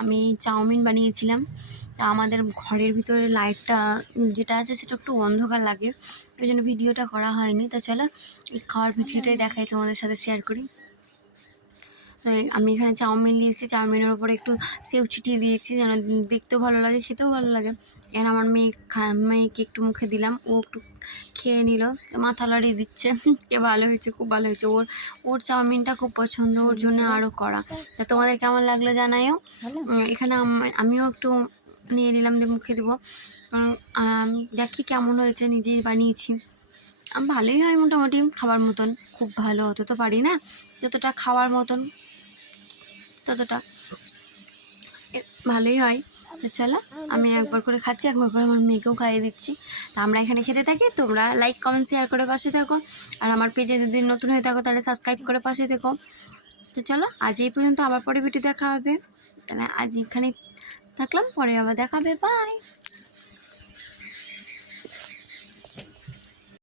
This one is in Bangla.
আমি চাউমিন বানিয়েছিলাম। তা আমাদের ঘরের ভিতরে লাইটটা যেটা আছে সেটা একটু অন্ধকার লাগে, ওই জন্য ভিডিওটা করা হয়নি। তো চলো এই খাওয়ার ভিডিওটাই দেখাই, তোমাদের সাথে শেয়ার করি। তো আমি এখানে চাউমিন নিয়ে এসেছি, চাউমিনের ওপরে একটু সেউ ছিটিয়ে দিয়েছি যেন দেখতেও ভালো লাগে, খেতেও ভালো লাগে। এখানে আমার মেয়েকে একটু মুখে দিলাম, ও একটু খেয়ে নিল, মাথা লড়িয়ে দিচ্ছে কে ভালো হয়েছে, খুব ভালো হয়েছে। ওর চাউমিনটা খুব পছন্দ, ওর জন্য আরও করা। তা তোমাদের কেমন লাগলো জানাইও। এখানে আমিও একটু নিয়ে নিলাম, দিয়ে মুখে দেবো, দেখি কেমন হয়েছে, নিজেই বানিয়েছি। ভালোই হয় মোটামুটি, খাবার মতন। খুব ভালো হতে তো পারি না, যতটা খাওয়ার মতন ততটা ভালোই হয়। তো চলো আমি একবার করে খাচ্ছি, একবার করে আমার মেয়েকেও খাইয়ে দিচ্ছি। তা আমরা এখানে খেতে থাকি, তোমরা লাইক কমেন্ট শেয়ার করে পাশে থাকো, আর আমার পেজে যদি নতুন হয়ে থাকো তাহলে সাবস্ক্রাইব করে পাশে থেকো। তো চলো আজ এই পর্যন্ত, আবার পরে ভিডিও দেখা হবে। তাহলে আজ এখানেই থাকলাম, পরে আবার দেখা হবে, বাই।